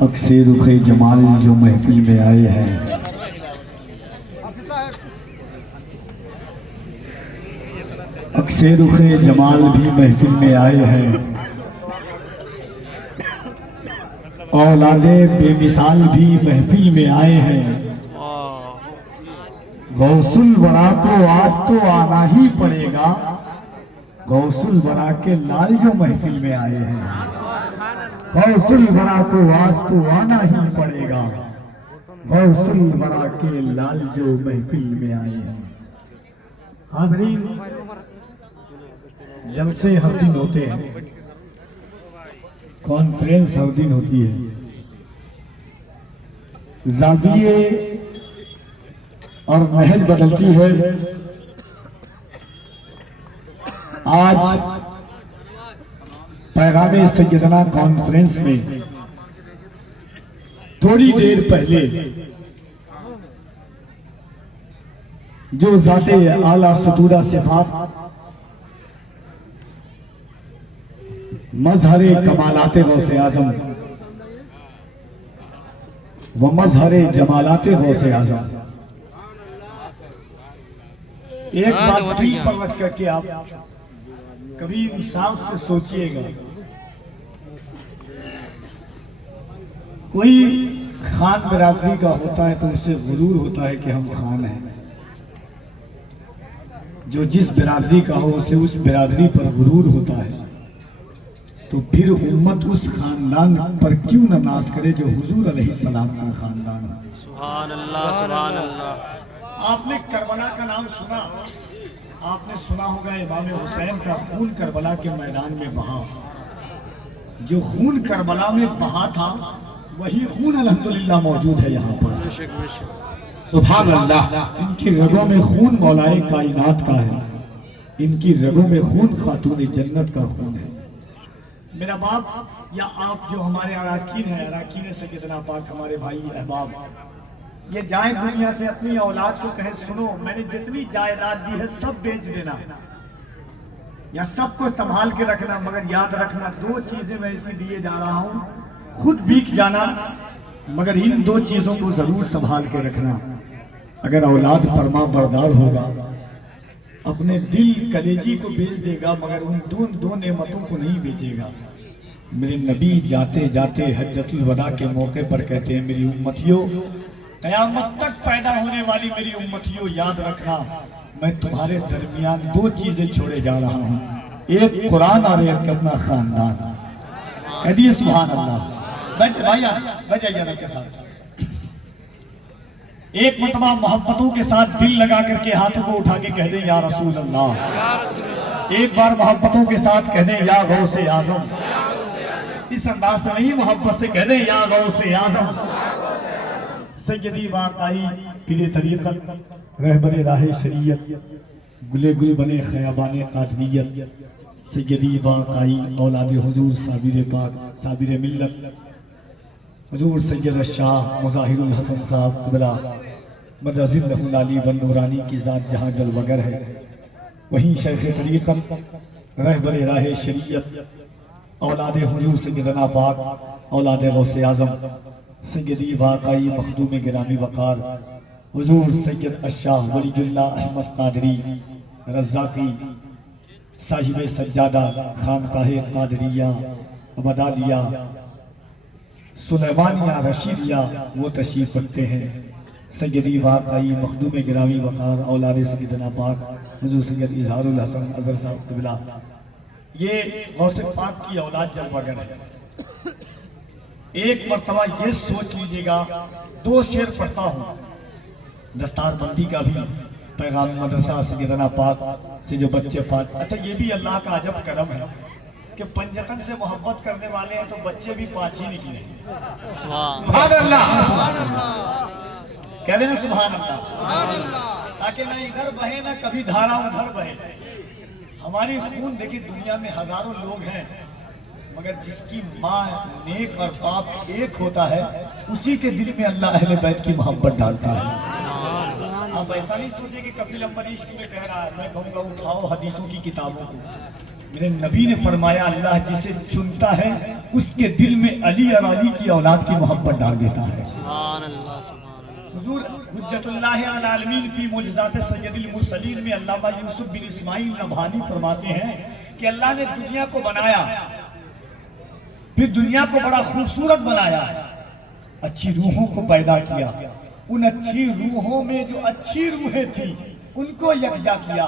اکثر رخ جمال جو محفل میں آئے ہیں، اکثر رخ جمال بھی محفل میں آئے ہیں، اولاد بے مثال بھی محفل میں آئے ہیں۔ غوث الورا کو آج تو آنا ہی پڑے گا، غوث الورا کے لال جو محفل میں آئے ہیں، غوث الورا کو آج تو آنا ہی پڑے گا، غوث الورا کے لال جو محفل میں آئے ہیں۔ حاضرین، جلسے ہر دن ہوتے ہیں، کانفرنس ہر دن ہوتی ہے، زاویے اور نہج بدلتی ہے۔ آج پیغام سیدنا کانفرنس میں تھوڑی دیر پہلے جو ذات اعلیٰ صدورہ صفات مظہر کمالات غوث اعظم و مظہر جمالات غوث اعظم، ایک بات دل پر رکھ کر کے آپ کبھی انصاف سے سوچئے گا، کوئی خان برادری کا ہوتا ہے تو اسے غرور ہوتا ہے کہ ہم خان ہیں، جو جس برادری کا ہو اسے اس برادری پر غرور ہوتا ہے، تو پھر امت اس خاندان پر کیوں نہ ناز کرے جو حضور علیہ السلام کا خاندان ہے۔ سبحان اللہ، سبحان اللہ۔ آپ نے کربلا کا نام سنا، آپ نے سنا ہوگا امام حسین کا خون کربلا کے میدان میں بہا، جو خون کربلا میں بہا تھا وہی خون الحمدللہ موجود ہے یہاں پر۔ سبحان اللہ۔ ان کی رگوں میں خون مولائے کائنات کا ہے، ان کی رگوں میں خون خاتون جنت کا خون ہے۔ میرا باپ یا آپ جو ہمارے اراکین ہیں، اراکین سیدنا پاک، ہمارے بھائی احباب، یہ جائیں دنیا سے اپنی اولاد کو کہیں سنو میں نے جتنی جائیداد دی ہے سب بیچ دینا یا سب کو سنبھال کے رکھنا، مگر یاد رکھنا دو چیزیں میں اسے دیے جا رہا ہوں، خود بیک جانا مگر ان دو چیزوں کو ضرور سنبھال کے رکھنا۔ اگر اولاد فرما بردار ہوگا اپنے دل کلیجی کو بیچ دے گا مگر ان دو نعمتوں کو نہیں بیچے گا۔ میرے نبی جاتے جاتے حجۃ الوداع کے موقع پر کہتے ہیں، میری امتیوں، قیامت تک پیدا ہونے والی میری امتیوں، یاد رکھنا میں تمہارے درمیان دو چیزیں چھوڑے جا رہا ہوں، ایک قرآن اور ایک اپنا خاندان۔ کہہ دیئے سبحان اللہ۔ بجائیے رب کے ساتھ ایک مرتبہ محبتوں کے ساتھ دل لگا کر کے ہاتھوں کو اٹھا کے کہہ دیں یا رسول اللہ، ایک بار محبتوں کے ساتھ کہہ دیں یا غوث اعظم، اس انداز میں نہیں، محبت سے کہہ دیں یا غوث اعظم۔ سیدی واقعی پیر طریقت، رہبر راہ شریعت، گلے گل بنے خیابان قادریت، سیدی واقعی اولاد حضور صابر پاک، صابر ملت، حضور سید الشاہ مظاہر الحسن صاحب قبلہ مدرز اللہ علی و نورانی کی ذات جہاں جلوگر ہے، وہیں شیخ طریقت، رہبر راہ شریعت، اولاد حضور سیدنا پاک، اولاد غوث اعظم، سیدی واقعی مخدوم گرامی وقار، حضور سید الشاہ ولی اللہ احمد قادری رزاقی، صاحب سجادہ خانقاہ قادریہ عبدالیہ سلیمانیہ رشیدیہ، وہ تشریف رکھتے ہیں۔ سیدی واقعی مخدوم گرامی وقار، اولاد سیدنا پاک، حضور سید اظہار الحسن اظہر صاحب قبلہ، یہ غوث پاک کی اولاد جلوگر ہے۔ ایک مرتبہ یہ سوچ لیجئے گا، دو شعر پڑھتا ہوں، دستار بندی کا بھی، پیغام مدرسہ سیدنا پاک سے جو بچے فاتح۔ اچھا یہ بھی اللہ کا عجب کرم ہے کہ پنجتن سے محبت کرنے والے ہیں تو بچے بھی پانچ ہی نکلے ہیں۔ سبحان اللہ۔ کہہ دینا سبحان اللہ، تاکہ نہ ادھر بہے نہ کبھی دھارا ادھر بہے۔ ہماری خون دیکھیں دنیا میں ہزاروں لوگ ہیں مگر جس کی ماں نیک اور باپ ایک ہوتا ہے اسی کے دل میں اللہ اہل بیت کی محبت ڈالتا ہے۔ आप ऐसा नहीं सोचिए कि कफील अम्बर इश्क में कह रहा है। मैं कहूँगा उठाओ हदीसों की किताबों को। मेरे नबी ने फरमाया अल्लाह जिसे चुनता है उसके दिल में अली और अली की औलाद की मोहब्बत डाल देता है। सुभान अल्लाह, सुभान अल्लाह। हुजूर हुज्जतुल्लाह अल आलमीन फी मुजज़ात सय्यदुल मुरसलीन में अल्लामा यूसुफ बिन इस्माइल नभानी फरमाते हैं कि अल्लाह ने दुनिया को बनाया, फिर दुनिया को बड़ा खूबसूरत बनाया, अच्छी रूहों को पैदा किया, उन अच्छी रूहों में जो अच्छी रूहें थी उनको यकजा किया,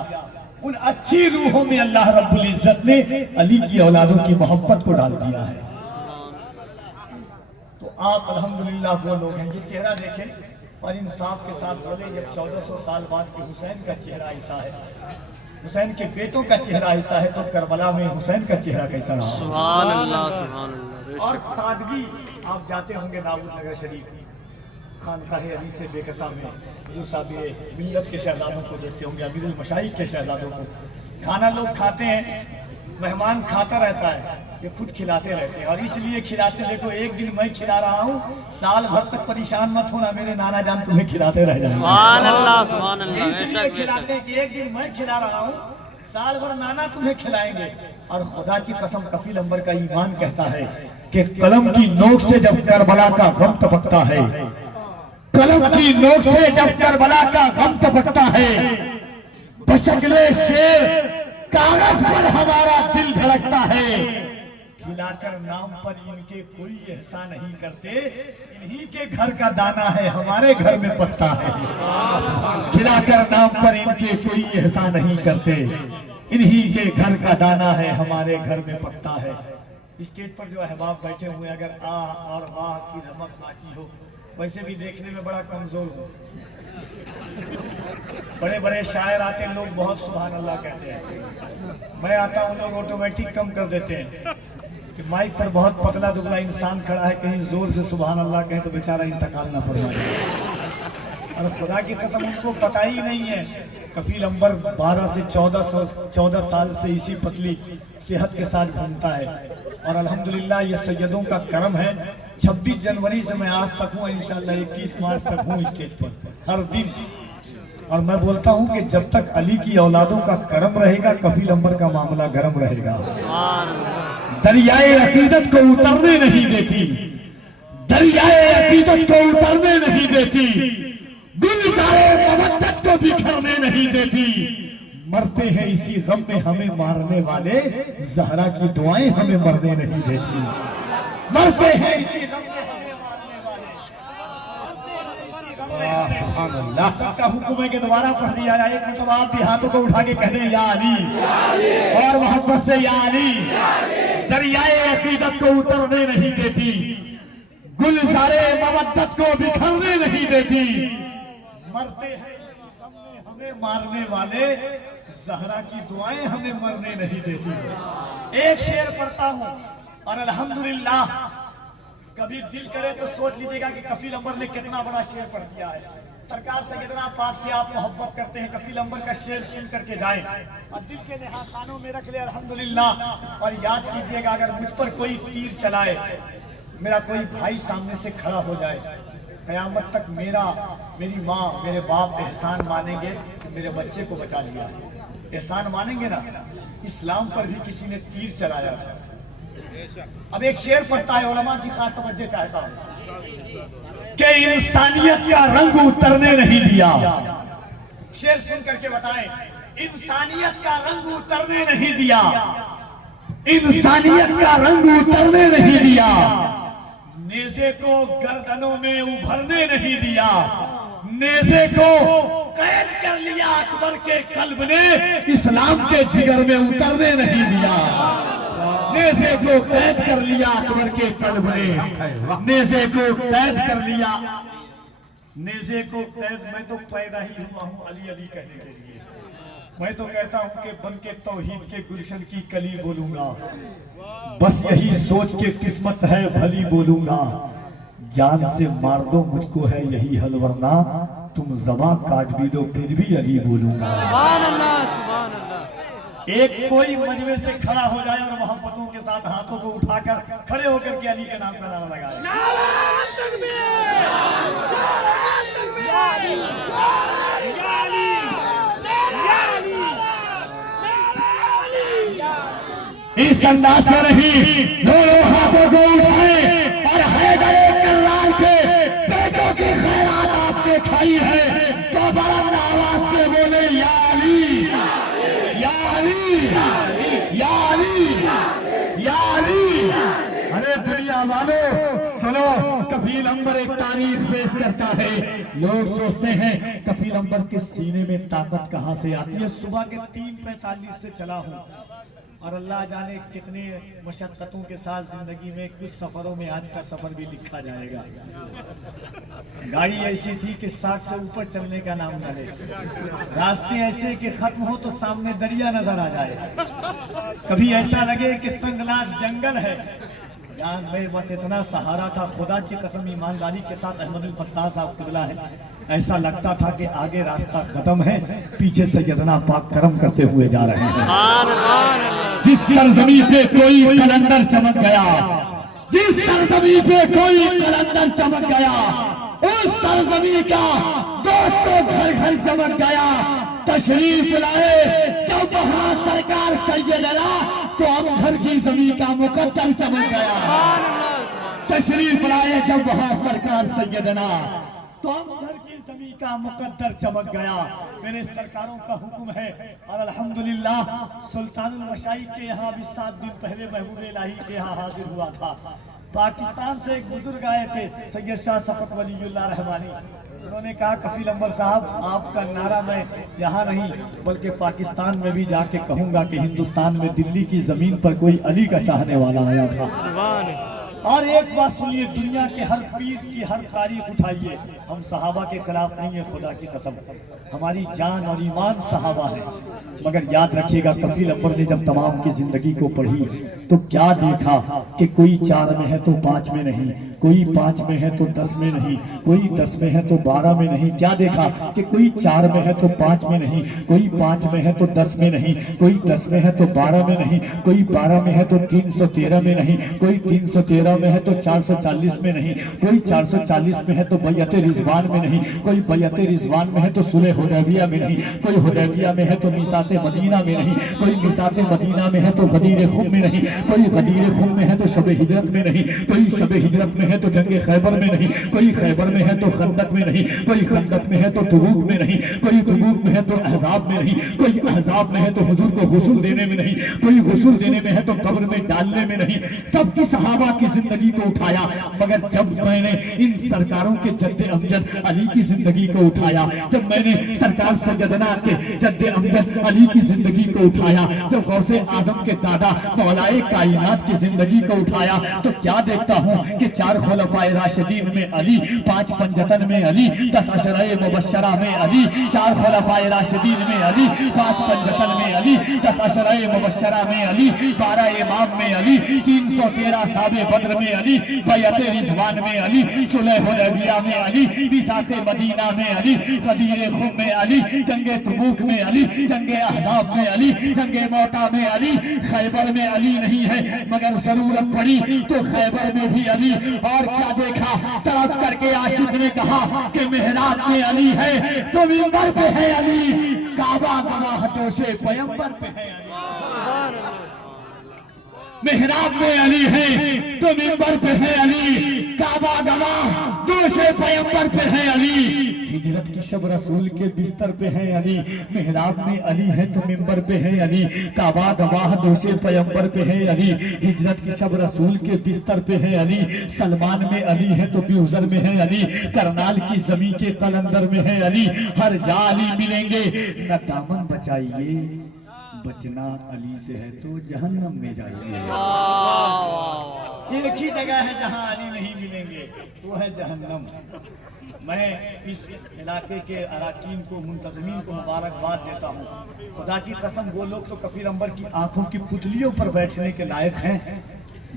उन अच्छी रूहों में अल्लाह रब्बुल इज्जत ने अली की औलादों की मोहब्बत को डाल दिया है। तो आप अल्हम्दुलिल्लाह वो लोग हैं, ये चेहरा देखें और इंसाफ के साथ बोले जब 1400 साल बाद के हुसैन का चेहरा ऐसा है, हुसैन के बेटों का चेहरा ऐसा है, तो करबला में हुसैन का चेहरा कैसा रहा? सुभान अल्लाह, सुभान अल्लाह। और सादगी, आप जाते होंगे दाऊद नगर शरीफ, खानकाह अली से बेकसा में जो साबिर मिल्लत के शहजादों को देखते होंगे, अमीरुल मशाइख के शहजादों को। खाना लोग खाते हैं, मेहमान खाता रहता है, ये खुद खिलाते रहते हैं, और इसलिए खिलाते, देखो एक दिन मैं खिला रहा हूँ, साल भर तक परेशान मत होना, मेरे नाना जान तुम्हें खिलाते रह जाएंगे। सुभान अल्लाह, सुभान अल्लाह। इसलिए खिलाते हैं कि एक दिन मैं खिला रहा हूँ, साल भर नाना तुम्हें खिलाएंगे। और खुदा की कसम कफील अम्बर का ईमान कहता है कि कलम की नोक से जब करबला का गम टपकता है, कलम की नोक से जब करबला का गम टपकता है, बशक्ले शेर कागज पर हमारा दिल धड़कता है। खिलाकर नाम पर इनके कोई एहसान नहीं करते, इन्हीं के घर का दाना है हमारे घर में पकता है। खिलाकर नाम पर इनके कोई एहसान नहीं करते, इन्हीं के घर का दाना है हमारे घर में पकता है। स्टेज पर जो अहबाब बैठे हुए, अगर आह और वाह की रमक बाकी हो, वैसे भी देखने में बड़ा कमजोर हो। बड़े बड़े शायर आते हैं, लोग बहुत सुभान अल्लाह कहते हैं, मैं आता हूँ लोग ऑटोमेटिक कम कर देते हैं कि माइक पर बहुत पतला दुबला इंसान खड़ा है, कहीं जोर से सुभान अल्लाह कहे तो बेचारा इंतकाल ना फरमाए। और खुदा की कसम उनको पता ही नहीं है, कफील अम्बर 12 से 14 साल से इसी पतली सेहत के साथ घूमता है। और अल्हम्दुलिल्लाह ये सैयदों का करम है, 26 जनवरी से मैं आज तक हूँ, इंशाअल्लाह 21 मार्च तक हूँ स्टेज पर हर दिन। और मैं बोलता हूँ कि जब तक अली की औलादों का करम रहेगा, कफील अम्बर का मामला गर्म रहेगा। दरियाए अकीदत को उतरने नहीं देती, दरियाए अकीदत को उतरने नहीं देती, गुलज़ारे मवद्दत को बिखरने नहीं देती। मरते हैं इसी गम में हमें मारने वाले, ज़हरा की दुआएं हमें मरने नहीं देती। मरते हैं इसी गम में हमें मारने वाले। सुभान अल्लाह। सबका हुक्म है कि दोबारा पढ़ दिया जाए, एक मतलब आप भी हाथों को उठा के कह दें या अली, और मोहब्बत से या अली। दरियाए अकीदत को उतरने नहीं देती, गुलज़ारे मवद्दत को बिखरने नहीं देती। मरते हैं इसी गम में हमें मारने वाले, ज़हरा की दुआएं हमें मरने नहीं देती। एक शेर पढ़ता हूँ और अल्हम्दुलिल्लाह, कभी दिल करे तो सोच लीजिएगा कि कफील अम्बर ने कितना बड़ा शेर पढ़ दिया है। सरकार सैयदना पाक से आप मोहब्बत करते हैं, कफील अम्बर का शेर सुन करके जाएं और दिल के नेहाखानों में रख ले अल्हम्दुलिल्लाह। और याद कीजिएगा, अगर मुझ पर कोई तीर चलाए, मेरा कोई भाई सामने से खड़ा हो जाए, कयामत तक मेरी माँ मेरे बाप एहसान मानेंगे कि मेरे बच्चे को बचा लिया है। एहसान मानेंगे ना। इस्लाम पर भी किसी ने तीर चलाया था। अब एक शेर पढ़ता है, उलमा की खास तवज्जो चाहता हूं कि इंसानियत का रंग उतरने नहीं दिया। शेर सुन करके बताएं, इंसानियत का रंग उतरने नहीं दिया, इंसानियत का रंग उतरने नहीं दिया। नेज़े को गर्दनों में उभरने नहीं दिया, नेज़े को कैद कर लिया अकबर के कल्ब ने, इस्लाम के जिगर में उतरने नहीं दिया। नेज़े को कैद कर लिया अकबर के कल्ब ने, नेज़े को कैद कर लिया। नेज़े को कैद, मैं तो पैदा ही हुआ हूँ अली अली कहने के लिए। मैं तो कहता हूँ कि बन के तौहीद के गुलशन की कली बोलूंगा, बस यही सोच के किस्मत है भली बोलूंगा। जान से मार दो मुझको है यही हल, वरना तुम ज़बां काट भी दो फिर भी अली बोलूंगा। सुभान अल्लाह, सुभान अल्लाह। एक कोई मजमे से खड़ा हो जाए और मोहब्बतों के साथ हाथों को उठाकर खड़े होकर के अली के नाम का नारा लगाए। नारा तकबीर, नारा तकबीर, इस अंदाज से नहीं, दोनों हाथों को उठाए और हैदर कररार के बेटों की खैरात आपने खाई है तो बुलंद आवाज से बोले या अली, या अली, या अली, या अली। अरे दुनिया वालों सुनो, कफील अंबर एक तारीख पेश करता है। लोग सोचते हैं कफील अंबर के सीने में ताकत कहां से आती है। सुबह के 3:45 से चला हूं और अल्लाह जाने कितने मशक्कतों के साथ जिंदगी में, कुछ सफरों में आज का सफर भी लिखा जाएगा। गाड़ी ऐसी थी कि 60 से ऊपर चलने का नाम न ले, रास्ते ऐसे कि खत्म हो तो सामने दरिया नजर आ जाए, कभी ऐसा लगे कि संगलाज जंगल है। जान में बस इतना सहारा था, खुदा की कसम ईमानदारी के साथ अहमद फत्ताह साहब किबला है, ऐसा लगता था कि आगे रास्ता खत्म है, पीछे सैयदना पाक करम करते हुए जा रहे हैं। जिस सरजमी पे कोई कलंदर चमक गया, जिस सरजमी पे कोई कलंदर चमक गया, उस सरजमी का दोस्तों घर घर चमक गया। तशरीफ लाए जब वहां सरकार सैयदना तो अब घर की जमीन का मुकद्दर चमक गया। तशरीफ लाए जब वहां सरकार सैयदना तो अब घर की जमीन का मुकद्दर चमक गया। मेरे सरकारों का हुक्म है और अल्हम्दुलिल्लाह सुल्तानुल मशाइख के यहाँ भी 7 दिन पहले महबूब इलाही के यहाँ हाजिर हुआ था। पाकिस्तान से एक बुजुर्ग आए थे, सैयद शाह सफत वलीउल्लाह रहमानी। उन्होंने कहा कफील अंबर साहब आपका नारा मैं यहाँ नहीं बल्कि पाकिस्तान में भी जाके कहूँगा कि हिंदुस्तान में दिल्ली की जमीन पर कोई अली का चाहने वाला आया था। और एक बात सुनिए, दुनिया के हर पीर की हर तारीख उठाइए, हम सहाबा के खिलाफ नहीं है, खुदा की कसम हमारी जान और ईमान सहाबा है। मगर याद रखिएगा कफील अंबर ने जब तमाम की जिंदगी को पढ़ी तो क्या देखा कि कोई 4 में है तो 5 में नहीं, कोई 5 में है तो 10 में नहीं, कोई 10 में है तो 12 में नहीं। क्या देखा कि कोई 4 में है तो 5 में नहीं, कोई 5 में है तो 10 में नहीं, कोई 10 में है तो 12 में नहीं, कोई 12 में है तो 313 में नहीं, कोई 313 में है तो 440 में नहीं, कोई 440 में है तो बैयत रिजवान में नहीं, कोई बैयत रिजवान में है तो सुलह हुदैबिया में नहीं, कोई हुदैबिया में है तो मीसात मदीना में नहीं, कोई मीसात मदीना में है तो गदीर खुम में नहीं, कोई गदीर खुम में है तो शब हिजरत में नहीं, कोई शब हिजरत में है तो जंग खैबर में नहीं, कोई खैबर में है तो खंदक में नहीं, कोई खंदक में है तो तबूक में नहीं, कोई तबूक में है तो अहजाब में नहीं, कोई अहजाब में है तो हुजूर को गुस्ल देने में नहीं, कोई गुस्ल देने में है तो कब्र में डालने में नहीं। सबकी सहाबा की जिंदगी को उठाया, मगर जब मैंने इन सरकारों के जद्दे अमजद अली की जिंदगी को उठाया, जब मैंने सरकार सैयदना के जद्दे अमजद अली की जिंदगी को उठाया, जब गौसे आजम के दादा मौलाए कायनात की जिंदगी को उठाया, तो क्या देखता हूँ कि 4 खुलफाए राशिदीन में अली, 5 पंजतन में अली, 10 अशराए मुबश्शरा में अली, 4 खुलफाए राशिदीन में अली, 5 पंजतन में अली, 10 अशराए मुबश्शरा में अली, 12 इमाम में अली, 313 साबे बद्र में अली, बैयत रिजवान में अली, सुलह हुदैबिया में अली, मीसात मदीना में अली, गदीर खुम में अली, जंगे तबूक में अली, जंगे अहज़ाब में अली, जंगे मौता में अली। खैबर में अली नहीं है मगर जरूरत पड़ी तो खैबर में भी अली। और क्या देखा, तड़प करके आशिक ने कहा कि मेहराब में अली है तो मिंबर पे है अली, काबा गवाह दोषे पैगंबर पे है अली। मेहराब में अली है तो मिंबर पे है अली, काबा गवाह दोषे पैगंबर पे है अली। हिजरत की शब रसूल के बिस्तर पे है अली, मेहराब में अली है तो मिंबर पे है अली, काबा गवाह दोषे पैगंबर पे है अली। हिजरत की शब रसूल के बिस्तर पे है अली, सलमान में अली है तो ब्यूजर में है अली, करनाल की जमी के कलंदर में है अली। हर जा अली मिलेंगे, न दामन बचाइए, बचना अली से है तो जहन्नम में जाइए। एक ही जगह है जहां अली नहीं मिलेंगे, वो है जहन्नम। मैं इस इलाके के अराकीन को, मुंतज़मीन को मुबारकबाद देता हूँ। खुदा की कसम वो लोग तो कफील अंबर की आंखों की पुतलियों पर बैठने के लायक हैं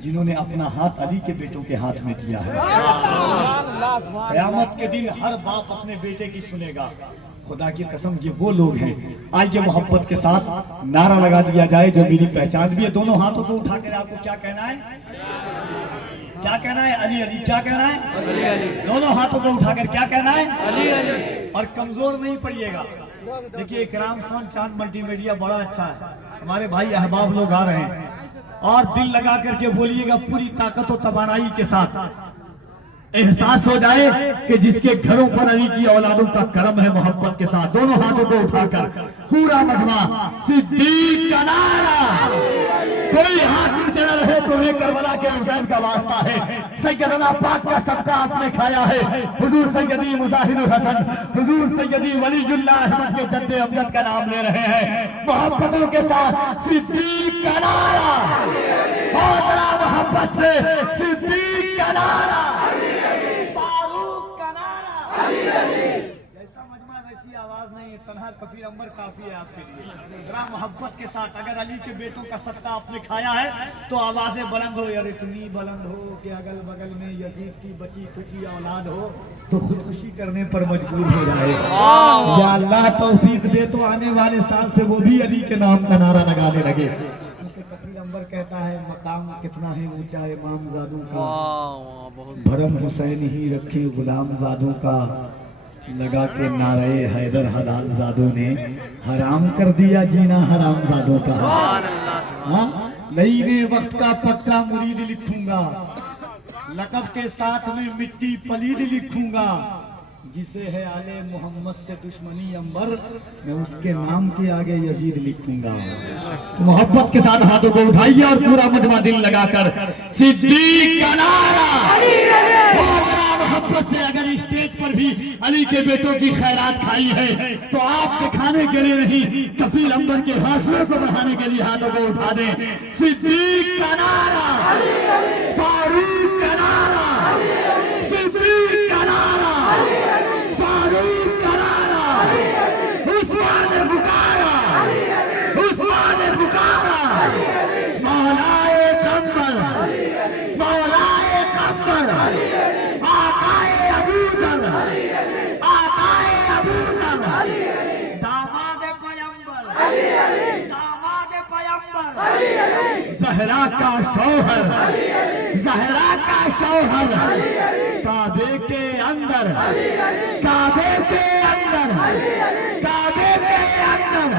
जिन्होंने अपना हाथ अली के बेटों के हाथ में दिया है। क़यामत के दिन हर बात अपने बेटे की सुनेगा। खुदा की कसम ये वो लोग हैं। आइए मोहब्बत के साथ नारा लगा दिया जाए जो मेरी पहचान भी है। दोनों हाथों को उठाकर आपको क्या कहना है? क्या कहना है? अली अली। क्या कहना है? अली अली। दोनों हाथों को उठाकर क्या कहना है? अली अली। और कमजोर नहीं पड़िएगा। देखिए इकराम सोन चांद मल्टीमीडिया बड़ा अच्छा है, हमारे भाई अहबाब लोग आ रहे हैं, और दिल लगा करके बोलिएगा पूरी ताकत और तवानाई के साथ। एहसास हो जाए कि जिसके घरों पर अली की औलादों का करम है, मोहब्बत के साथ दोनों हाथों को उठाकर पूरा मजमा सिद्दीक का नारा। कोई हाथ नीचे न रहे तो ये करबला के हुसैन का वास्ता है। सैयदना पाक का सदका आपने खाया है। हुजूर सैयदी मुजाहिदुल हसन, हुजूर सैयदी वलीउल्लाह अहमद के जद्दे अमजद का नाम ले रहे हैं। मोहब्बतों के साथ सिद्दीक का नारा, और बड़ा मोहब्बत से सिद्दीक का नारा, फारूक का नारा। जैसा मजमा वैसी आवाज नहीं है, तन्हा कफीर अंबर काफी है आपके लिए। जरा मोहब्बत के साथ अगर अली के बेटों का सदका आपने खाया है तो आवाजें बुलंद हो, यार इतनी बुलंद हो कि अगल बगल में यजीद की बची खुची औलाद हो तो खुदकुशी करने पर मजबूर हो जाए। या अल्लाह तौफीक दे तो आने वाले साल से वो भी अली के नाम का नारा लगाने लगे। कफीर अंबर कहता है मकाम कितना है ऊंचा इमाम ज़ादों का, भरम हुसैन ही रखे गुलाम ज़ादों का, लगा के नारे हैदर हलाल ज़ादों ने हराम कर दिया जीना हराम ज़ादों का। हाँ, लईने वक्त का पक्का मुरीद लिखूंगा, लकब के साथ में मिट्टी पलीद लिखूंगा, जिसे है आले मोहम्मद से दुश्मनी अंबर, मैं उसके नाम के आगे यजीद लिखूंगा। तो मोहब्बत के साथ हाथों को उठाइए और पूरा मजमा दिल लगाकर सिद्दीक का नारा। मोहब्बत से अगर स्टेज पर भी अली के बेटों की खैरात खाई है तो आप दिखाने के लिए नहीं, कफील अंबर के हौसले को बढ़ाने के लिए हाथों को उठा दें। सिद्दीक का नारा, फारूक का नारा, सिद्दीक का नारा, फारूक का नारा, उस्मान ने पुकारा, उस्मान ने पुकारा, मौलाए कम्बर, मौलाए कम्बर, आकाए अबूज़र, आकाए अबूज़र, दामाद पैगंबर, दामाद पैगंबर, ज़हरा का शौहर, ज़हरा का शौहर, काबे के अंदर, काबे के अंदर, काबे के अंदर।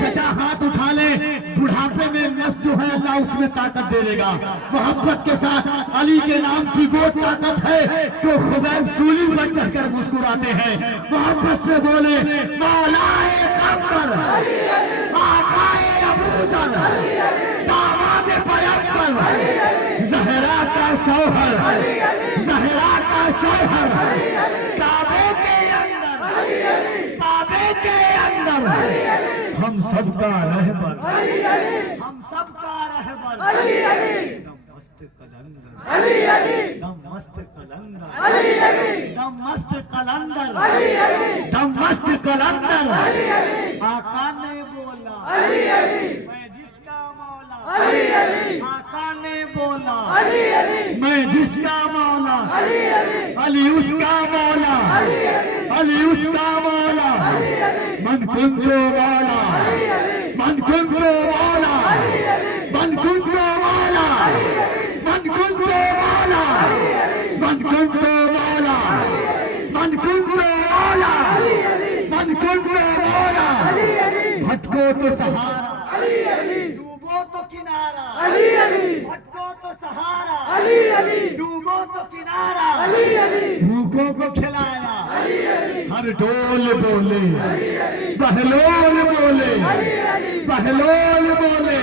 चचा हाथ उठा ले, बुढ़ापे में नस जो है अल्लाह उसमें ताकत दे देगा। मोहब्बत के साथ अली के नाम की वो ताकत है तो खुबैब सूली पर चढ़कर मुस्कुराते हैं। मोहब्बत से बोले मौलाए कम्बर, आकाए अबूज़र, दामाद पैगंबर, ज़हरा का शौहर, ज़हरा का शौहर, काबे के अंदर, काबे के अंदर, हम सबका रहबर, हम सबका रहबर, दम मस्त कलंदर, दम मस्त कलंदर, दम मस्त कलंदर, दम मस्त कलंदर। आका ने बोला मैं जिसका मौला, आका ने बोला मैं जिसका मौला, अली उसका मौला, अली उसका मौला, मन कुंतो मौला, मन कुंतो मौला, मन कुंतो मौला, मन कुंतो मौला, मन कुंतो मौला, मन कुंतो मौला, मन कुंतो मौला। भटको तो सहारा, डूबो तो किनारा, भटको तो सहारा, डूबो तो किनारा, भूखों को खिलाया, हर डोल बोले, बहलोल बोले, बहलोल बोले,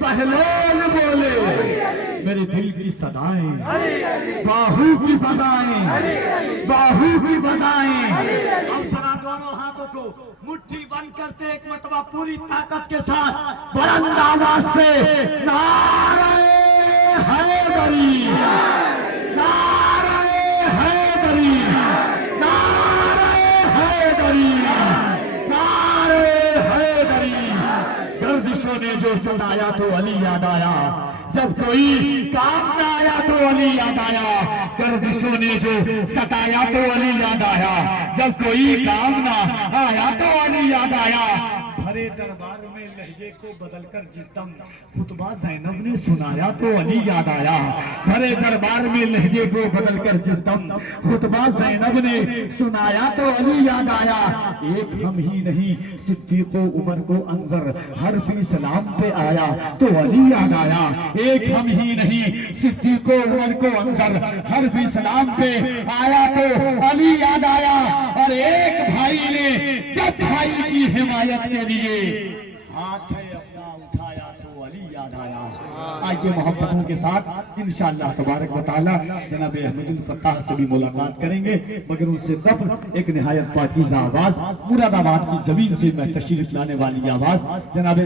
बहलोल बोले। मेरे दिल की सदाएं, बाहू की फजाएं, बाहू की फजाएं। अब सना दोनों हाथों को मुट्ठी बंद करते एक मर्तबा पूरी ताकत के साथ बुलंद आवाज से नारे हैदरी, नारे हैदरी, नारे हैदरी, नारे हैदरी। गर्दिशों ने जो सताया तो अली याद आया, जब कोई काम न आया तो अली याद आया। गर्दिशों ने जो सताया तो अली याद आया, जब कोई काम न आया तो अली याद आया। भरे दरबार में लहजे को बदलकर जिस दम खुतबा ज़ैनब ने सुनाया तो अली याद आया। भरे दरबार में लहजे को बदलकर जिस दम खुतबा ज़ैनब ने सुनाया तो अली याद आया। एक हम ही नहीं सिद्दीक़ उमर को अंजर हर्फ सलाम पे आया तो अली याद आया। एक हम ही नहीं सिद्दीक़ उमर को अंजर हर्फ सलाम पे आया तो अली याद आया। और एक भाई ने जब भाई की हिमायत के लिए हाथ अपना उठाया तो अली याद आया। आइए मोहब्बतों के साथ इंशाअल्लाह तबारक व तआला जनाब अहमदुल फत्ताह से भी मुलाकात करेंगे, मगर उससे तब एक निहायत पाकीज़ा आवाज मुरादाबाद की जमीन से मैं तशरीफ लाने वाली आवाज जनाब